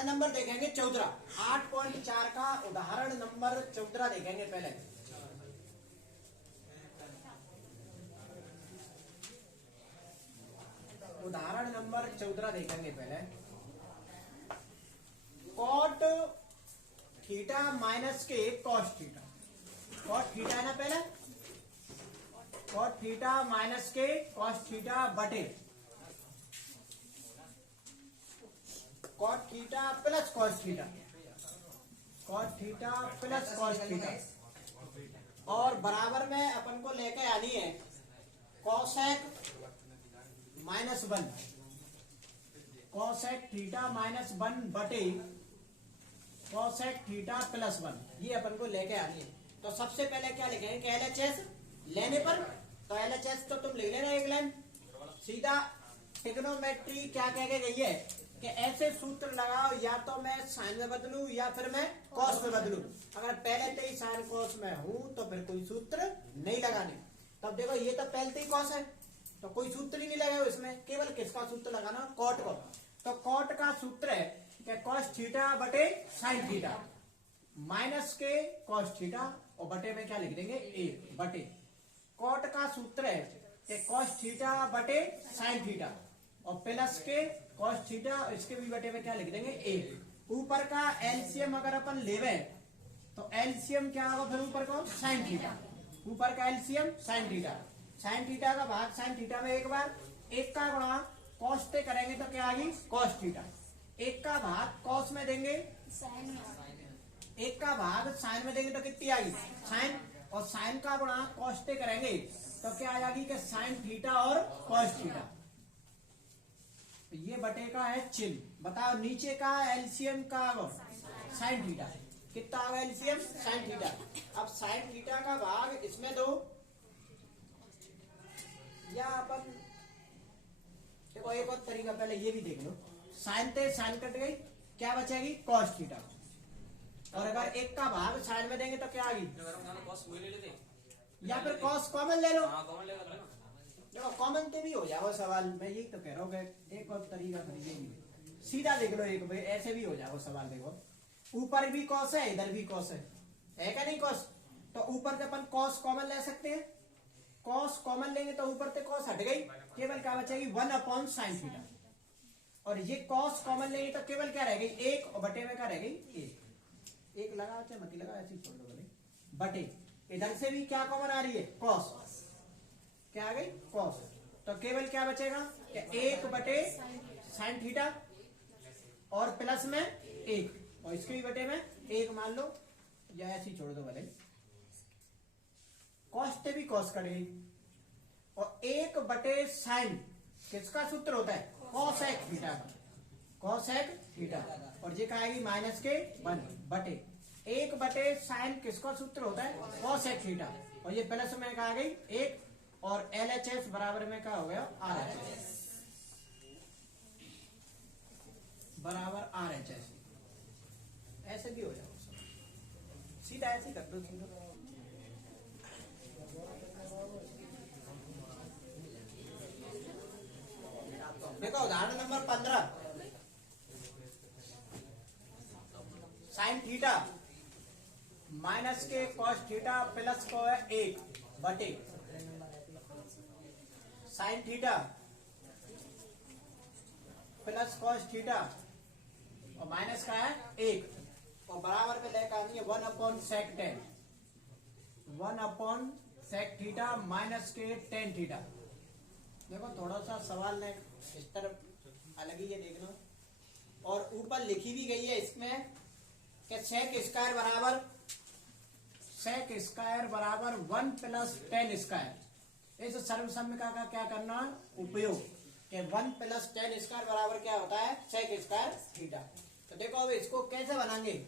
उदाहरण नंबर देखेंगे 14, 8.4 का उदाहरण नंबर 14 देखेंगे पहले। उदाहरण नंबर 14 देखेंगे पहले। कॉट थीटा माइनस के कॉस थीटा, कॉट थीटा है ना पहले, कॉट थीटा माइनस के कॉस थीटा बटे cot theta plus cos theta, cot theta plus cos theta, और बराबर में अपन को लेके आनी है cosec minus 1, cosec theta minus 1 बटे कॉसेक थीटा प्लस 1, ये अपन को लेके आनी है। तो सबसे पहले क्या लिखेंगे कि LHS लेने पर, तो LHS तो तुम लिख लेना एक लाइन सीधा। ट्रिग्नोमेट्री क्या कह के गई है कि ऐसे सूत्र लगाओ, या तो मैं साइन में बदलूं या फिर मैं कॉस में बदलूं। अगर पहले से ही साइन कॉस में हूं तो फिर कोई सूत्र नहीं लगाने। तब देखो ये तो पहले से ही कॉस है तो कोई सूत्र ही नहीं लगाओ इसमें, केवल किसका सूत्र लगाना, कॉट को। तो कॉट का सूत्र है कि कॉस थीटा बटे साइन थीटा माइनस के कॉस थीटा, और बटे में क्या लिख देंगे 1 बटे। कॉट का सूत्र है कि कॉस थीटा बटे साइन थीटा, और प्लस के कॉस थीटा, इसके भी बटे में क्या लिख देंगे 1। ऊपर का एलसीएम अगर अपन लेवे तो एलसीएम क्या होगा फिर ऊपर को साइन थीटा, ऊपर का LCM sine theta, sine theta का भाग साइन थीटा में एक बार, 1 का गुणा कॉस पे करेंगे तो क्या आएगी कॉस थीटा, 1 का भाग कॉस में देंगे साइन, 1 का भाग साइन में देंगे तो कितनी आएगी साइन, और साइन का गुणा कॉस पे करेंगे तो क्या आ जाएगी कि साइन थीटा और कॉस थीटा। ये बटे का है चिन्ह। बताओ नीचे का एलसीएम का साइन थीटा, कितना आ गया एलसीएम साइन थीटा। अब साइन थीटा का भाग इसमें दो, या अपन देखो एक और तरीका पहले ये भी देख लो, साइन ते साइन कट गई, क्या बचेगी कॉस थीटा, और अगर 1 का भाग साइन में देंगे तो क्या आएगी, या फिर कॉस कॉमन ले लो। देखो कॉमन तो भी हो जाओ सवाल, मैं यही तो कह रहा हूँ। एक और तरीका करिए, सीधा देख लो, एक भाई ऐसे भी हो जाओ सवाल। देखो ऊपर भी कॉस है, इधर भी कॉस है क्या नहीं कॉस, तो ऊपर से अपन कॉस कॉमन ले सकते हैं, कॉस कॉमन लेंगे तो ऊपर से कॉस हट गई, केवल क्या बचेगी 1 साइन थीटा, और ये कॉस कॉमन लेंगे तो केवल क्या रह गई 1, और बटे में क्या रह गई 1 लगा चाहे मत लगा ऐसी छोड़ दो भले, बटे इधर से भी क्या कॉमन आ रही है कॉस, क्या आ गई कॉस, तो केवल क्या बचेगा कि 1 बटे साइन थीटा, और प्लस में 1, और इसके भी बटे में 1 मान लो, या ऐसी छोड़ दो भले, कॉस से भी कॉस कट गई, और 1 बटे साइन किसका सूत्र होता है कॉसेक थीटा का, कॉसेक थीटा, और ये क्या आएगी माइनस के 1 बटे 1 बटे साइन किसका सूत्र होता है कॉसेक थीटा, और ये प्लस में क्या आ गई 1, और LHS बराबर में क्या हो गया RHS, बराबर RHS। ऐसे भी हो जाओ सीधा, ऐसे कर दो सीधा। देखो उदाहरण नंबर 15, साइन थीटा माइनस के कॉस थीटा प्लस को है 1 बटे sine theta plus cos theta, और माइनस का है 1, और बराबर पे लेकर आनी है 1/sec10, 1/sec थीटा माइनस के tan थीटा। देखो थोड़ा सा सवाल ने इस तरफ अलग ही है देखना, और ऊपर लिखी भी गई है इसमें कि sec स्क्वायर बराबर 1 + tan स्क्वायर। इस सर्वसम्मिका का क्या करना उपयोग कि 1 + tan स्क्वायर बराबर क्या होता है sec स्क्वायर थीटा। तो देखो अब इसको कैसे बनाएंगे,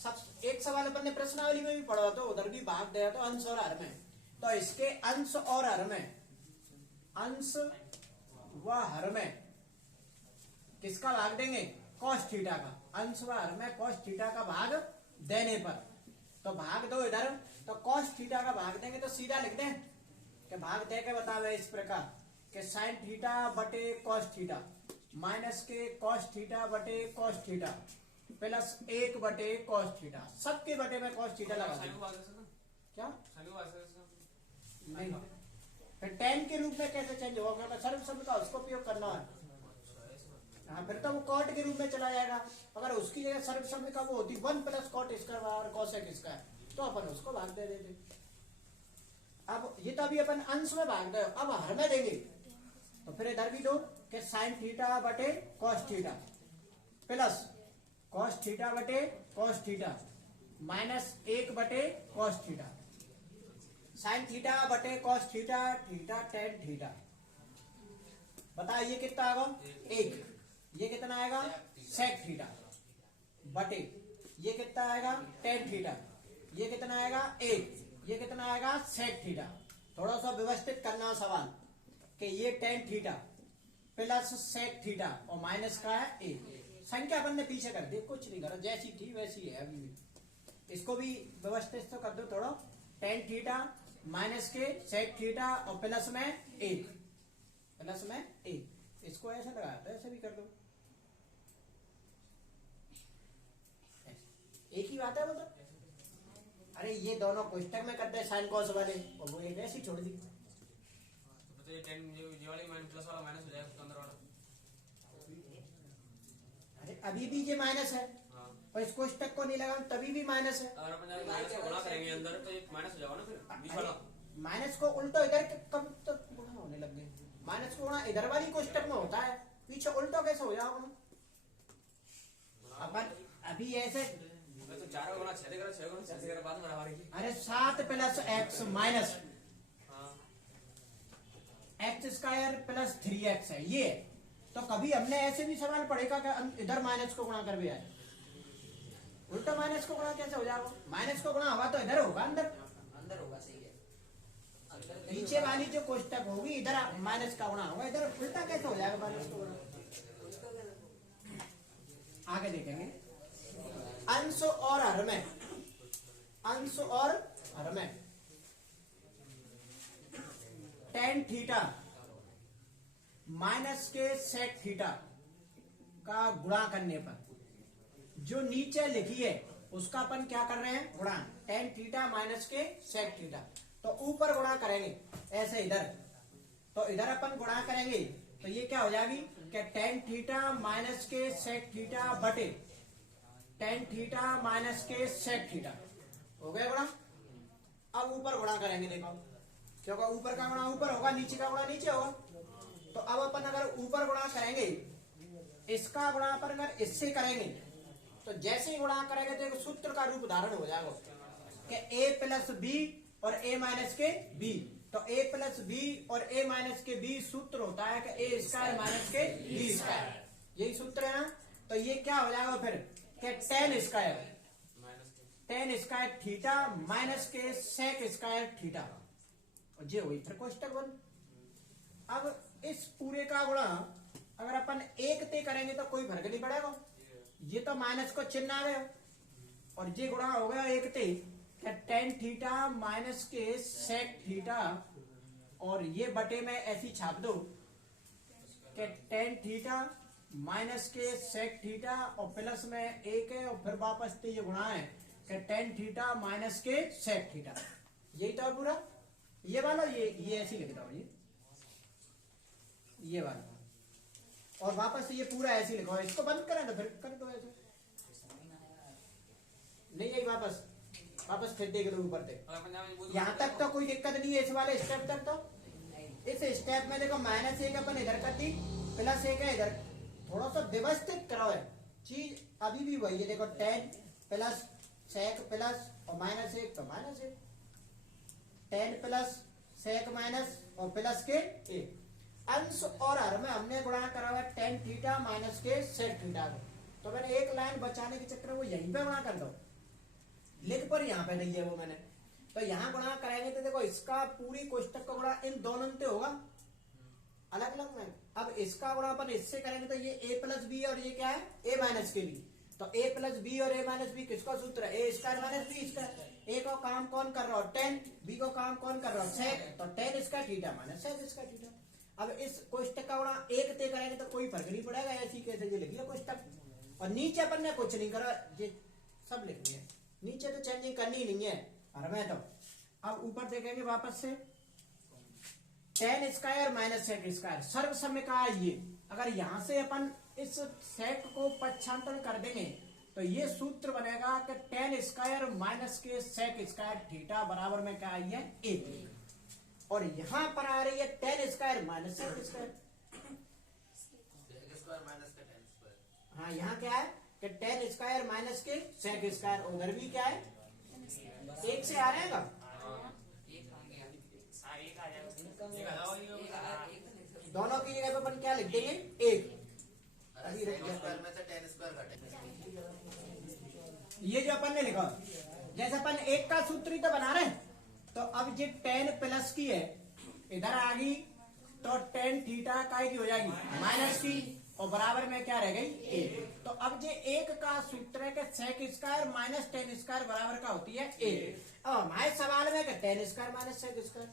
सब एक सवाल अपन ने प्रश्नावली में भी पढ़ा, तो उधर भी भाग दिया तो अंश और हर में, तो इसके अंश और हर में, अंश व हर में किसका भाग देंगे cos थीटा का, अंश व हर में cos थीटा का भाग देने पर, तो भाग दो इधर, तो cos थीटा का भाग देंगे तो सीधा लिख दें कि भाग दे के बतावे इस प्रकार कि साइन थीटा बटे cos थीटा माइनस के cos थीटा बटे cos theta, plus 1/cos theta. सबके बटे में cos थीटा लगा दें। क्या नहीं, फिर tan के रूप में कैसे चेंज होगा? सर्व शब्द का उसको उपयोग करना है। हाँ, फिर तो वो कॉट के रूप में चला जाएगा। अगर उसकी जगह सर्व शब्द का वो होती 1 + cot स्क्वायर और cosec स्क्वायर, तो अपन उसको भाग दे देते। अब ये तो अभी अपन अंश में भाग दे, अब हर में देंगे तो फिर इधर भी दो कि sin θ/cos theta plus cos θ/cos theta minus 1/cos theta. sin θ/cos theta, theta tan theta. बताइए ये कितना आएगा? 1। ये कितना आएगा? sec थीटा बटे ये कितना आएगा? tan theta. ये कितना आएगा? 1। ये कितना आएगा? sec theta. थोड़ा सा व्यवस्थित करना सवाल कि ये tan theta plus sec theta और माइनस का है 1। संख्या अपन ने पीछे कर दी, कुछ नहीं करा, जैसी थी वैसी है अभी भी। इसको भी व्यवस्थित तो कर दो थोड़ा। tan थीटा माइनस के sec थीटा और प्लस में 1, प्लस में 1। इसको ऐसे लगाया था, ऐसे भी कर दो, एक ही बात है वो तो। अरे ये दोनों कोष्टक में करते हैं साइन कॉस वाले, और वो एक ऐसी छोड़ दी। तो ये 10 ये वाली प्लस वाला माइनस हो जाएगा उसके अंदर वाला। अरे अभी भी ये माइनस है और इस कोष्टक को नहीं लगा तभी भी माइनस है। अगर अपन माइनस को गुणा करेंगे अंदर तो ये माइनस हो जाएगा ना, फिर बीच वाला माइनस को उल्टो इधर कब तक गुणा होने लग गए? माइनस को गुणा इधर वाली कोष्टक में होता है, पीछे उल्टो कैसे हो जाओगे? अपन अभी ऐसे तो 4 का गुणा 6 से करो, 6 गुणा 6 से करो, बाद में बराबर की। अरे 7 + x minus x square plus 3x है ये। तो कभी हमने ऐसे भी सवाल पढ़ेगा कि इधर माइनस को गुणा कर भी आए, उल्टा माइनस को गुणा कैसे हो जाएगा? माइनस को गुणा हुआ तो इधर होगा, अंदर होगा, सही है। पीछे वाली जो कोष्टक होगी इधर माइनस का गुणा होगा, इधर उल्टा कैसे हो जाएगा माइनस को गुणा? आगे देखेंगे अंश और हर में, अंश और हर में tan थीटा माइनस के sec थीटा का गुणा करने पर जो नीचे लिखी है उसका अपन क्या कर रहे हैं? गुणा। tan थीटा माइनस के sec थीटा, तो ऊपर गुणा करेंगे ऐसे इधर, तो इधर अपन गुणा करेंगे तो ये क्या हो जाएगी कि tan थीटा माइनस के sec थीटा बटे tan थीटा माइनस के sec थीटा हो गया गुणा। अब ऊपर गुणा करेंगे, देखो क्योंकि ऊपर का गुणा ऊपर होगा, नीचे का गुणा नीचे होगा। तो अब अपन अगर ऊपर गुणा करेंगे, इसका गुणा अपन अगर इससे करेंगे तो जैसे ही गुणा करेंगे तो एक सूत्र का रूप धारण हो जाएगा कि a + b और a - के b। तो a + b और a - के b सूत्र होता है कि a स्क्वायर माइनस के b स्क्वायर, यही सूत्र है ना। तो ये क्या हो जाएगा फिर कि tan स्क्वायर थीटा माइनस के sec स्क्वायर थीटा, और ये हुई फिर कोष्टक 1। अब इस पूरे का गुणा अगर अपन 1 ते करेंगे तो कोई फर्क नहीं पड़ेगा, ये तो माइनस को चिन्ह आ गया और ये गुणा हो गया 1 ते tan थीटा माइनस के sec थीटा, और ये बटे में ऐसी छाप दो कि tan थीटा माइनस के sec थीटा और प्लस में 1 है, और फिर वापस से ये गुणा है कि tan थीटा माइनस के sec थीटा। यही तो पूरा ये वाला, ये ऐसे ही लिखता हूं, ये वाला, और वापस से ये पूरा ऐसे ही लिखा। इसको बंद करें तो फिर कर दो ऐसे, नहीं यही वापस फिर देख लो ऊपर तक। यहाँ तक तो कोई दिक्कत नहीं है, इस वाले स्टेप तक। तो इस स्टेप में देखो -1 अपन इधर कर दी, +1 है इधर। थोड़ा सा व्यवस्थित करो है चीज, अभी भी वही है। देखो tan प्लस sec प्लस और -1 तो -1, tan प्लस sec माइनस और प्लस के 1। अंश और हर में हमने गुणा करा हुआ tan थीटा माइनस के sec थीटा को, तो मैंने एक लाइन बचाने के चक्कर में वो यहीं पे गुणा कर दो, लिख पर यहाँ पे नहीं है वो मैंने। तो यहाँ गुणा कराएंगे तो देखो इसका पूरी कोष्टक का गुणा इन दोनों से होगा अलग अलग में। अब इसका गुणा अपन इससे करेंगे तो ये a + b और ये क्या है a - के b। तो a + b और a - b किसका सूत्र है? a square minus b square. a को काम कौन कर रहा हो? tan। b को काम कौन कर रहा हो? sec। तो tan square theta minus sec square theta. अब इस कोष्टक का गुणा 1 ते करेंगे तो कोई फर्क नहीं पड़ेगा, ऐसी कैसे ये लिखिए कोष्टक। और नीचे अपन ने कुछ नहीं करा, ये सब लिख दिया, नीचे तो चेंजिंग करनी ही नहीं है हमें तो। अब ऊपर देखेंगे वापस से, tan square minus sec square सर्व समय का है ये। अगर यहां से अपन इस सेक को पक्षांतर कर देंगे तो ये सूत्र बनेगा कि टेन स्क्वायर माइनस के सेक स्क्वायर थीटा बराबर में क्या आई है 1। और यहां पर आ रही है tan square minus sec square. हाँ यहाँ क्या है कि टेन स्क्वायर माइनस के सेक स्क्वायर, उधर भी क्या है 1 से आ रहेगा। दोनों की जगह पे अपन क्या लिख देंगे 1। ये जो अपन ने लिखा, जैसे अपन 1 का सूत्र ही तो बना रहे हैं, तो अब ये 10 प्लस की है इधर आ गई तो टेन थीटा काय की हो जाएगी माइनस की, और बराबर में क्या रह गई 1। तो अब ये 1 का सूत्र है कि sec square minus tan square बराबर का होती है 1। अब हमारे सवाल में tan square minus sec square,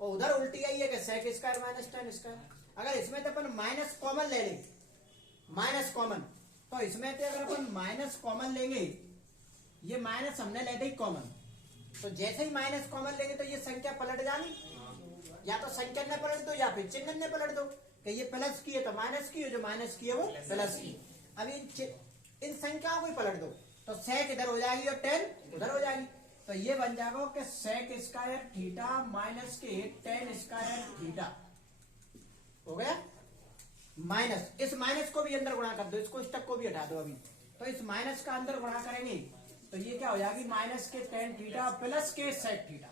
और उधर उल्टी आई है कि sec square minus tan square. अगर इसमें तो अपन माइनस कॉमन ले लें, माइनस कॉमन, तो इसमें तो अगर अपन माइनस कॉमन लेंगे, ये माइनस हमने ले दी कॉमन, तो जैसे ही माइनस कॉमन लेंगे तो ये संख्या पलट जानी, या तो संख्या ने पलट दो या फिर चिन्ह ने पलट दो कि ये प्लस की है तो माइनस की है, जो माइनस की है वो प्लस की। अब इन संख्याओं को ही पलट दो तो सेक इधर हो जाएगी और टेन उधर हो जाएगी, तो ये बन जाएगा कि सेक स्क्वायर थीटा माइनस के टेन स्क्वायर थीटा हो गया। माइनस, इस माइनस को भी अंदर गुणा कर दो, इसको स्टक को भी हटा दो अभी, तो इस माइनस का अंदर गुणा करेंगे तो ये क्या हो जाएगी माइनस के टेन थीटा प्लस के सेक थीटा,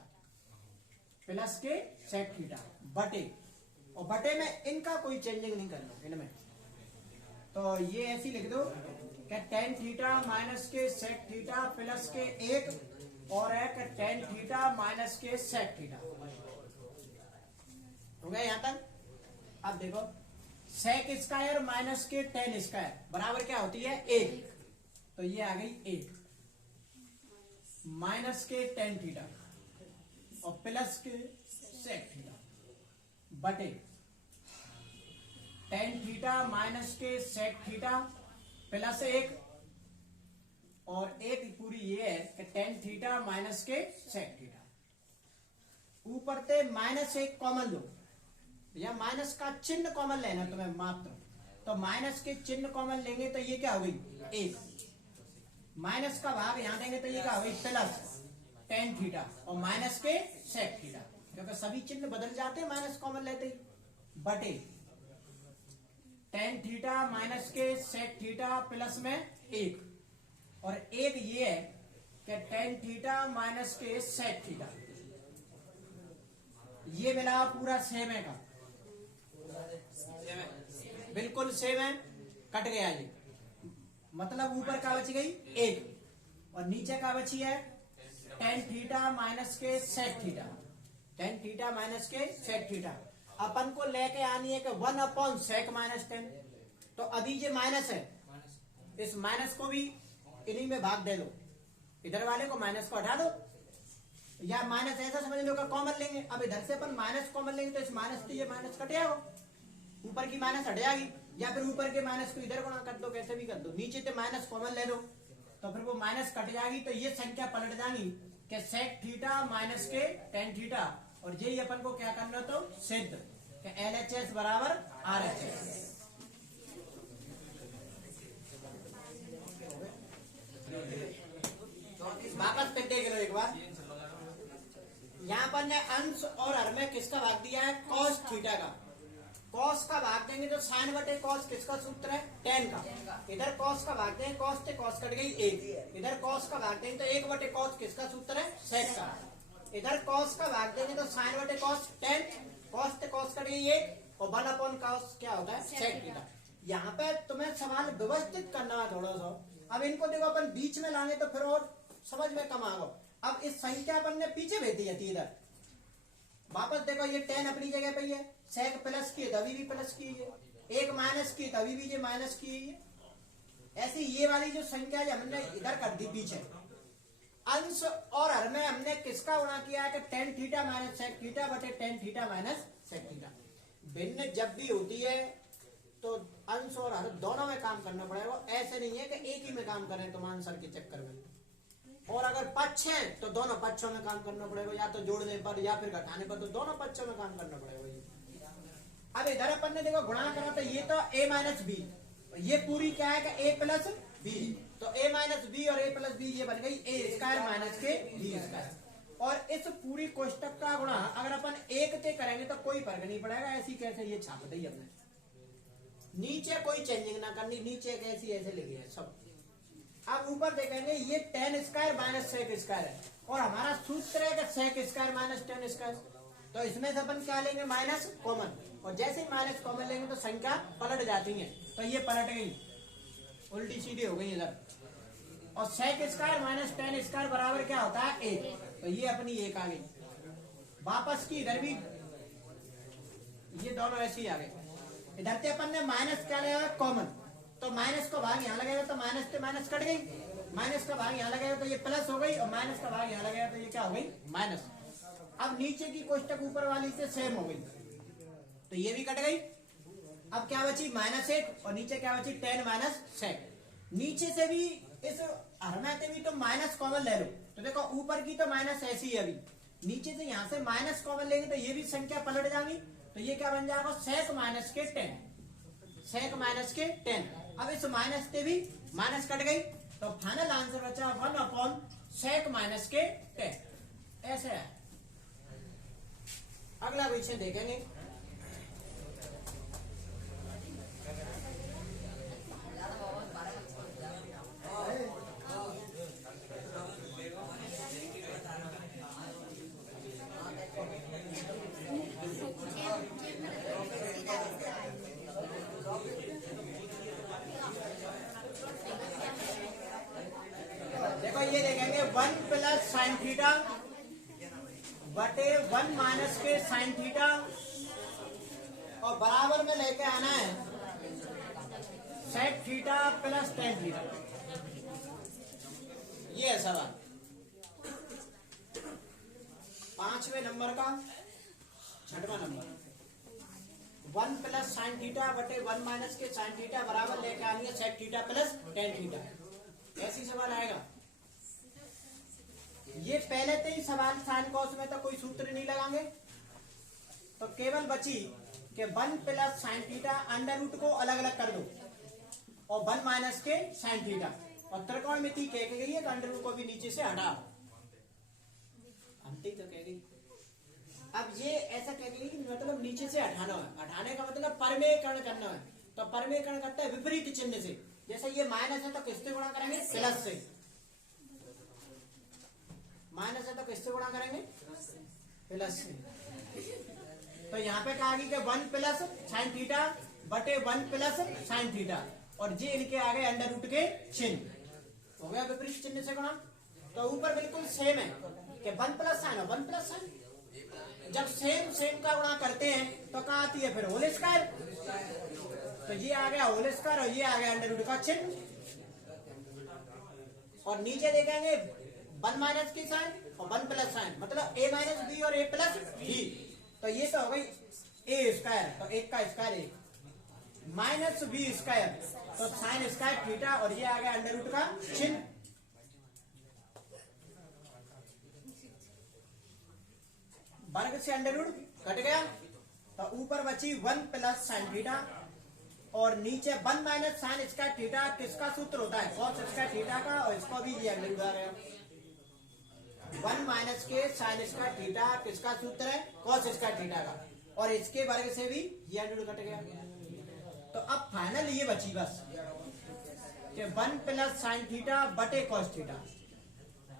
प्लस के सेक थीटा बटे, और बटे में इनका कोई चेंजिंग नहीं करना इनमें, तो ये ऐसी लिख दो कि टेन थीटा माइनस के सेक थीटा प्लस के 1, और है कि टेन थीटा माइनस के सेक थीटा हो गया यहां तक। अब देखो सेक स्क्वायर माइनस के टेन स्क्वायर बराबर क्या होती है 1, तो ये आ गई 1 माइनस के टेन थीटा और प्लस के सेक थीटा बटे टेन थीटा माइनस के सेक थीटा प्लस 1, और एक पूरी ये है कि टेन थीटा माइनस के सेक थीटा, ऊपर से माइनस 1 कॉमन लो, या माइनस का चिन्ह कॉमन लेना तुम्हें मात्र, तो माइनस के चिन्ह कॉमन लेंगे तो ये क्या हो गई 1, माइनस का भाग यहां देंगे तो ये क्या हो गई प्लस टेन थीटा और माइनस के सेक थीटा, क्योंकि सभी चिन्ह बदल जाते हैं माइनस कॉमन लेते ही, बटे टेन थीटा माइनस के सेक थीटा प्लस में 1, और एक ये है कि टेन थीटा माइनस के सेक थीटा, ये मिला पूरा सेम है का, बिल्कुल सेम है, कट गया ये, मतलब ऊपर का बच गई 1 और नीचे का बची है टेन थीटा माइनस के sec theta, tan theta minus के सेक थीटा। अपन को लेके आनी है कि 1/sec माइनस 10, तो अभी ये माइनस है, इस माइनस को भी इन्हीं में भाग दे दो, इधर वाले को माइनस को हटा दो, या माइनस ऐसा समझ लो कि कॉमन लेंगे, अब इधर से अपन माइनस कॉमन लेंगे तो इस माइनस से ये माइनस कट जाएगा, ऊपर की माइनस हट जाएगी, या फिर ऊपर के माइनस को इधर गुणा कर दो, कैसे भी कर दो, नीचे से माइनस कॉमन ले लो तो फिर वो माइनस कट जाएगी, तो ये संख्या पलट जाएगी कि सेक थीटा माइनस के टेन थीटा, और यही अपन को क्या करना तो सिद्ध कि LHS बराबर RHS। वापस फिर देख लो एक बार, यहाँ पर ने अंश और हर में किसका भाग दिया है कॉस थीटा का, कॉस का भाग देंगे तो साइन बटे कॉस किसका सूत्र है टेन का, इधर कॉस का भाग देंगे कॉस से कॉस कट गई 1, इधर कॉस का भाग देंगे तो 1 बटे कॉस किसका सूत्र है सेक का, इधर कॉस का भाग देंगे तो साइन बटे कॉस 10, कॉस से कॉस कट गई 1, और 1/cos क्या होता है सेक थीटा। यहाँ पे तुम्हें सवाल व्यवस्थित करना है थोड़ा सा, अब इनको देखो अपन बीच में लाने तो फिर और समझ में कम आएगा। अब इस संख्या अपन ने पीछे भेज दी थी, इधर वापस देखो ये 10 अपनी जगह पे है, सेक प्लस की है तो अभी भी प्लस की है, 1 माइनस की तो अभी भी ये माइनस की है, ऐसी ये वाली जो संख्या है हमने इधर कर दी पीछे। अंश और हर में हमने किसका गुणा किया है कि tan theta minus sec theta बटे tan theta minus sec theta. भिन्न जब भी होती है तो अंश और हर दोनों में काम करना पड़ेगा। ऐसे नहीं है कि एक ही में काम करें तुम आंसर के चक्कर में। और अगर पक्ष है तो दोनों पक्षों में काम करना पड़ेगा, या तो जोड़ने पर या फिर घटाने पर, तो दोनों पक्षों में काम करना पड़ेगा। अब इधर अपन ने देखो गुणा करा तो ये तो a माइनस बी, ये पूरी क्या है कि a प्लस बी, तो a माइनस बी और a प्लस बी ये बन गई a स्क्वायर माइनस के बी स्क्वायर। और इस पूरी कोष्टक का गुणा अगर अपन एक से करेंगे तो कोई फर्क नहीं पड़ेगा, ऐसी कैसे ये छाप दी हमने, नीचे कोई चेंजिंग ना करनी, नीचे कैसी ऐसे लिखी है सब। अब ऊपर देखेंगे ये tan square minus sec square है, और हमारा सूत्र है कि sec square minus tan square, तो इसमें से अपन क्या लेंगे माइनस कॉमन, और जैसे ही माइनस कॉमन लेंगे तो संख्या पलट जाती है, तो ये पलट गई, उल्टी सीधी हो गई इधर। और sec square minus tan square बराबर क्या होता है एक, तो ये अपनी एक आ गई। वापस की इधर भी ये दोनों ऐसे ही आ गए। इधर से अपन ने माइनस क्या लिया कॉमन, तो माइनस का भाग यहाँ लगेगा तो माइनस से माइनस कट गई, माइनस का भाग यहाँ लगेगा तो ये प्लस हो गई, और माइनस का भाग यहाँ लगेगा तो ये क्या हो गई माइनस। अब नीचे की कोष्टक ऊपर वाली से सेम हो गई, तो ये भी कट गई। अब क्या बची माइनस एक, और नीचे क्या बची टेन माइनस सेक। नीचे से भी इस हरना से भी तो माइनस कॉमन ले लो, तो देखो ऊपर की तो माइनस ऐसी है, अभी नीचे से यहाँ से माइनस कॉमन लेंगे तो ये भी संख्या पलट जाएगी, तो ये क्या बन जाएगा सेक माइनस के टेन, सेक माइनस के टेन। अब इस माइनस से भी माइनस कट गई, तो फाइनल आंसर बचा 1 सेक माइनस के टेन। ऐसे है। अगला क्वेश्चन देखेंगे। देखो ये देखेंगे 1 प्लस साइन थीटा बटे 1 माइनस के साइन थीटा, और बराबर में लेके आना है sec theta plus tan theta. ये है सवाल 5वें नंबर का 6वां नंबर। 1 प्लस साइन थीटा बटे 1 माइनस के साइन थीटा बराबर लेके आनी है sec theta plus tan theta. ऐसी सवाल आएगा। ये पहले से ही सवाल साइन कॉस में तो कोई सूत्र नहीं लगाएंगे, तो केवल बची कि 1 plus sine theta under root को अलग अलग कर दो, और 1 माइनस के साइन थीटा, और त्रिकोणमिति कह के गई है तो अंडर रूट को भी नीचे से हटा, हम तो कह गई। अब ये ऐसा कह गई कि मतलब नीचे से हटाना है, हटाने का मतलब परमेयकरण करना है, तो परमेयकरण करता है विपरीत चिन्ह से। जैसे ये माइनस है तो किससे गुणा करेंगे प्लस से, माइनस है तो किससे गुणा करेंगे प्लस से। तो यहाँ पे कहा कि 1 प्लस साइन थीटा बटे 1 प्लस साइन थीटा, और ये इनके आगे अंडर रूट के चिन्ह हो गया विपरीत चिन्ह से गुणा। तो ऊपर बिल्कुल सेम है कि 1 प्लस साइन और 1 प्लस साइन, जब सेम सेम का गुणा करते हैं तो कहा आती है फिर होल स्क्वायर, तो ये आ गया होल स्क्वायर और ये आ गया अंडर रूट का चिन्ह। और नीचे देखेंगे 1 माइनस की साइन और 1 प्लस साइन, मतलब a माइनस बी और a प्लस बी, तो ये तो हो गई a स्क्वायर, तो एक का स्क्वायर एक माइनस बी स्क्वायर, तो साइन स्क्वायर थीटा, और ये आ गया अंडर रूट का चिन्ह। वर्ग से अंडर रूट कट गया, तो ऊपर बची 1 प्लस साइन थीटा, और नीचे 1 माइनस साइन स्क्वायर थीटा किसका सूत्र होता है कॉस स्क्वायर थीटा का, और इसको भी ये अंडर रूट आ गया। 1 माइनस के साइन स्क्वायर थीटा किसका सूत्र है कॉस स्क्वायर थीटा का, और इसके वर्ग से भी ये अंडर रूट कट गया। तो अब फाइनल ये बची बस कि 1 प्लस साइन थीटा बटे कॉस थीटा,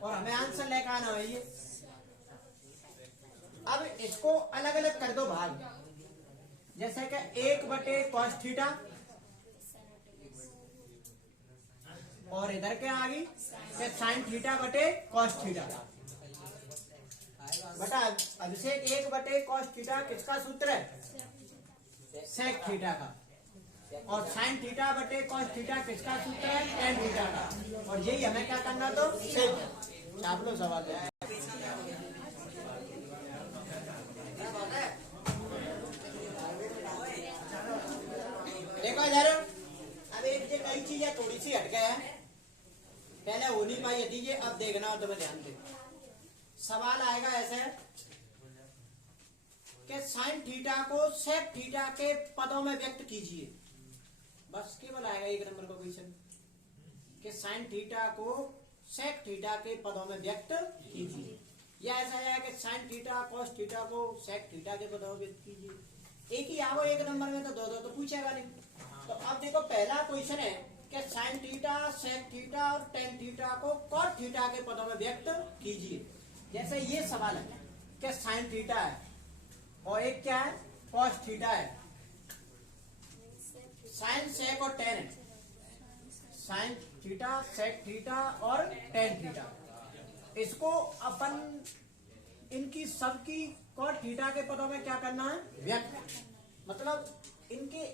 और हमें आंसर लेकर आना है ये। अब इसको अलग अलग कर दो भाग, जैसे कि 1 बटे कॉस थीटा, और इधर के आ गई साइन थीटा बटे कॉस थीटा। बटा अभिषेक 1 बटे कॉस थीटा किसका सूत्र है सेक थीटा का, और साइन थीटा बटे कॉस थीटा किसका सूत्र है टेन थीटा का, और यही हमें क्या करना तो सेक। छाप लो सवाल। देखो सी हट गया है, पहले हो नहीं पाई थी ये, अब देखना हो तो मैं ध्यान दे। सवाल आएगा ऐसे कि साइन थीटा को सेक थीटा के पदों में व्यक्त कीजिए। बस केवल आएगा एक नंबर का क्वेश्चन कि साइन थीटा को सेक थीटा के पदों में व्यक्त कीजिए, या ऐसा है कि साइन थीटा कॉस थीटा को सेक थीटा के पदों में व्यक्त कीजिए। एक ही आओ एक नंबर में, तो दो तो पूछेगा नहीं। तो अब देखो पहला क्वेश्चन है कि साइन थीटा सेक थीटा और टेन थीटा को कॉट थीटा के पदों में व्यक्त कीजिए। जैसे ये सवाल है कि साइन थीटा है और एक क्या है कॉस थीटा है, साइन सेक और टेन है, साइन थीटा सेक थीटा और टेन थीटा। इसको अपन इनकी सबकी कॉट थीटा के पदों में क्या करना है व्यक्त, मतलब इनके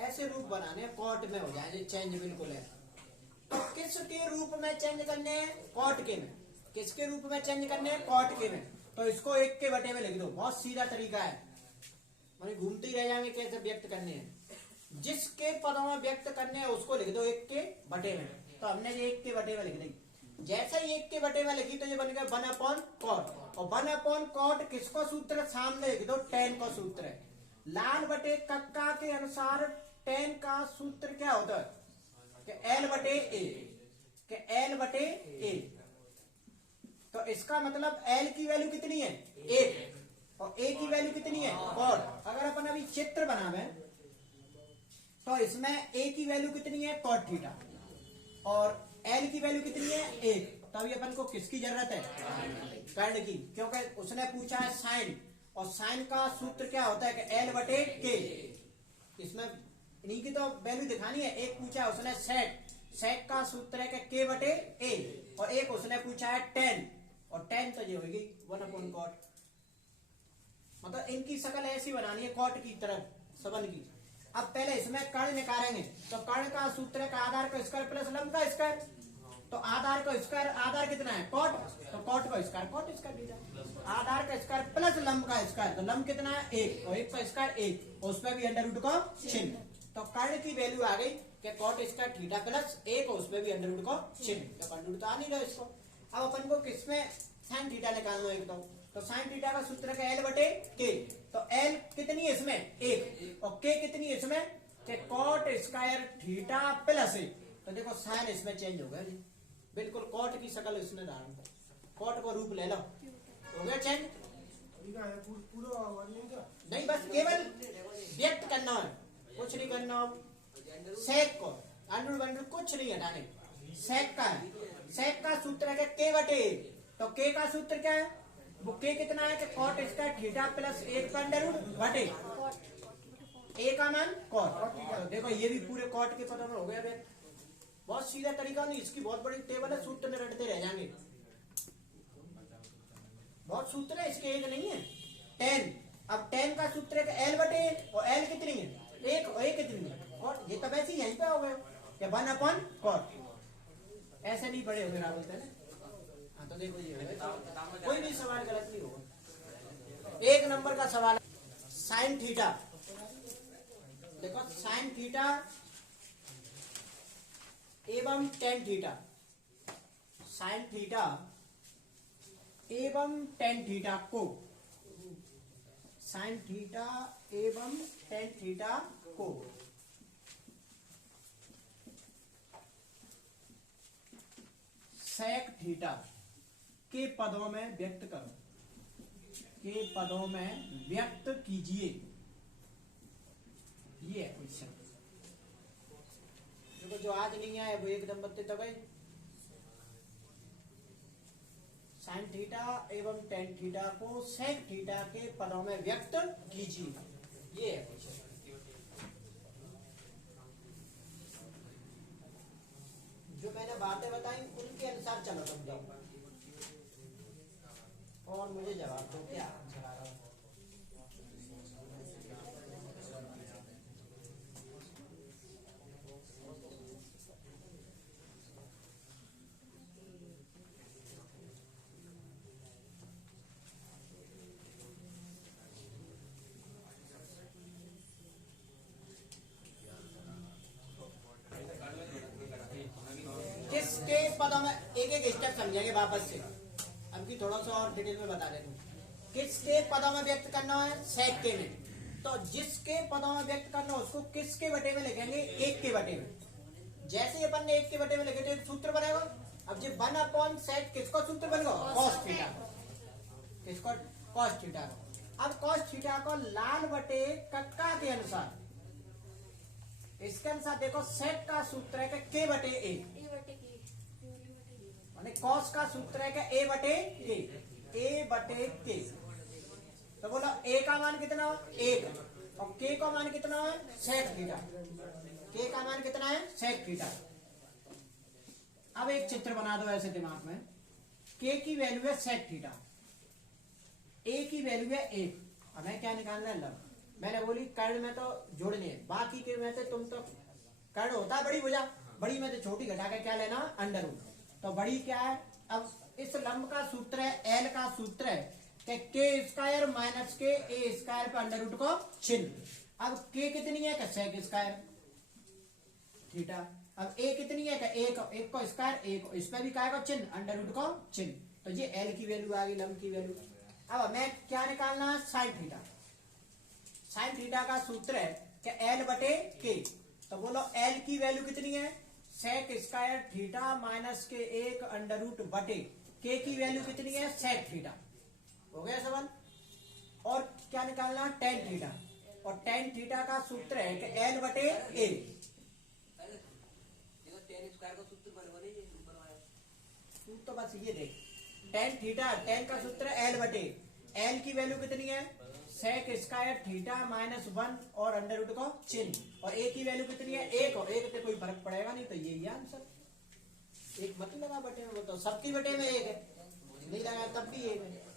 ऐसे रूप बनाने हैं कॉट में हो जाए चेंज बिल्कुल है। तो किसके रूप में चेंज करने हैं कॉट के में, किसके रूप में चेंज करने हैं कॉट के में। तो इसको एक के बटे में लिख दो, बहुत सीधा तरीका है, मैंने घूमते ही रह जाएंगे कैसे व्यक्त करने हैं। जिसके पदों में व्यक्त करने हैं उसको लिख दो एक के बटे में, तो हमने ये एक के बटे में लिख दी। जैसे ही एक के बटे में लिखी तो ये बन गया 1 कॉट, और 1 कॉट किसको सूत्र है सामने लिख दो टेन का सूत्र है। लाल बटे कक्का के अनुसार टेन का सूत्र क्या होता है कि एल बटे ए, कि एल बटे ए। तो इसका मतलब एल की वैल्यू कितनी है 1 और ए की वैल्यू कितनी है कॉट। अगर अपन अभी चित्र बनावे तो इसमें ए की वैल्यू कितनी है कॉट थीटा और एल की वैल्यू कितनी है 1। तो अभी अपन को किसकी जरूरत है कर्ण की, क्योंकि उसने पूछा है साइन, और साइन का सूत्र क्या होता है कि एल बटे के। इसमें इन्हीं की तो वैल्यू दिखानी है। एक पूछा है उसने सेक, सेक का सूत्र है कि के बटे ए, और एक उसने पूछा है टेन, और टेन तो ये होगी 1 कॉट। मतलब इनकी शकल ऐसी बनानी है कॉट की तरफ सबन की। अब पहले इसमें कर्ण निकालेंगे, तो कर्ण का सूत्र है आधार का स्क्वायर प्लस लंब का स्क्वायर। तो आधार का स्क्वायर, आधार कितना है कॉट, तो कॉट का स्क्वायर कॉट स्क्वायर दीजिए। आधार का स्क्वायर प्लस लंब का स्क्वायर, तो लंब कितना है 1, और 1 का स्क्वायर 1, और उसमें भी अंडर रूट का चिन्ह। तो कर्ण की वैल्यू आ गई कि कॉट स्क्वायर थीटा प्लस 1, और उसमें भी अंडर रूट का चिन्ह। तो अंडर रूट तो आ नहीं रहा इसको। अब अपन को किसमें साइन थीटा निकालना है तो साइन थीटा का सूत्र है एल बटे के। तो एल कितनी है इसमें 1, और के कितनी है इसमें कि कॉट स्क्वायर थीटा प्लस 1। तो देखो साइन इसमें चेंज हो गया जी, बिल्कुल कॉट की शक्ल इसमें धारण कर, कॉट को रूप ले लो, हो गया चेंज। नहीं बस केवल व्यक्त करना है, कुछ नहीं करना। सेक को अंडर बंडर कुछ नहीं हटाने, सेक का है, सेक का सूत्र है के बटे। तो के का सूत्र क्या है वो के कितना है कि कॉट स्क्वायर थीटा प्लस 1 का अंडर रूट बटे ए का मान कॉट। तो देखो ये भी पूरे कॉट के पदों में हो गया। बहुत सीधा तरीका नहीं, इसकी बहुत बड़ी टेबल है, सूत्र में रटते रह जाएंगे। बहुत सूत्र है इसके, एक नहीं है 10। अब 10 का सूत्र है कि एल बटे, और एल कितनी है 1, और ए कितनी है कॉट। ये तो वैसे ही यहीं पे हो गए 1 कॉट, ऐसे नहीं पढ़े हो गए बोलते हैं। हाँ तो देखो ये कोई भी सवाल गलत नहीं होगा। एक नंबर का सवाल साइन थीटा, देखो साइन थीटा एवं टेन थीटा, साइन थीटा एवं टेन थीटा को, साइन थीटा एवं टेन थीटा को सेक थीटा के पदों में व्यक्त करो, के पदों में व्यक्त कीजिए। ये है क्वेश्चन। देखो जो आज नहीं आए वो एक नंबर तो गए। साइन थीटा एवं टेन थीटा को सेक थीटा के पदों में व्यक्त कीजिए, ये है क्वेश्चन। जो मैंने बातें बताई उनके अनुसार चलो तुम जाओ और मुझे जवाब दो क्या। किसके पदों में, एक एक स्टेप समझेंगे वापस से, अब की थोड़ा सा और डिटेल में बता देता हूँ। किसके पदों में व्यक्त करना है, सेक के में, तो जिसके पदों में व्यक्त करना है उसको किसके बटे में लिखेंगे, एक के बटे में। जैसे ही अपन ने एक के बटे में लिखे तो एक सूत्र बनेगा। अब जो 1/sec किसको सूत्र बनेगा, cos थीटा, किसको, cos थीटा। अब cos थीटा को लाल बटे कक्का के अनुसार, इसके अनुसार देखो sec का सूत्र है कि k बटे a, माने cos का सूत्र है कि a बटे k। तो बोलो a का मान कितना है, 1, और k का मान कितना है, sec थीटा, k का मान कितना है, sec थीटा। अब एक चित्र बना दो ऐसे दिमाग में, k की वैल्यू है sec थीटा, a की वैल्यू है 1, हमें क्या निकालना है, लंब। मैंने बोली कर्ण में तो जोड़ने है, बाकी के में से तुम तो कर्ण होता है बड़ी भुजा, बड़ी में से छोटी घटा के क्या लेना, अंडर रूट। तो बड़ी क्या है, अब इस लंब का सूत्र है, एल का सूत्र है कि के स्क्वायर माइनस के ए स्क्वायर पे अंडर रूट को चिन्ह। अब के कितनी है, सेक स्क्वायर थीटा। अब ए कितनी है, एक को स्क्वायर, एक इस पे भी क्या है चिन्ह, अंडर रूट को चिन्ह। तो ये एल की वैल्यू आ गई, लंब की वैल्यू। अब हमें क्या निकालना है, साइन थीटा। साइन थीटा का सूत्र है कि एल बटे के। तो बोलो एल की वैल्यू कितनी है, सेक स्क्वायर थीटा माइनस के 1 अंडर रूट बटे के की वैल्यू कितनी है, सेक थीटा। हो गया सवाल। और क्या निकालना, टेन थीटा, और टेन थीटा का सूत्र है कि एल बटे ए। तो बस ये देख, टेन थीटा, टेन का सूत्र है एल बटे, एल की वैल्यू कितनी है, सेक स्क्वायर थीटा माइनस 1 और अंडर रूट को चिन्ह, और ए की वैल्यू कितनी है, 1, और 1 से कोई फर्क पड़ेगा नहीं, तो यही आंसर। एक मत लगा बटे में, तो सबकी बटे में 1 है, नहीं लगा तब भी 1 है।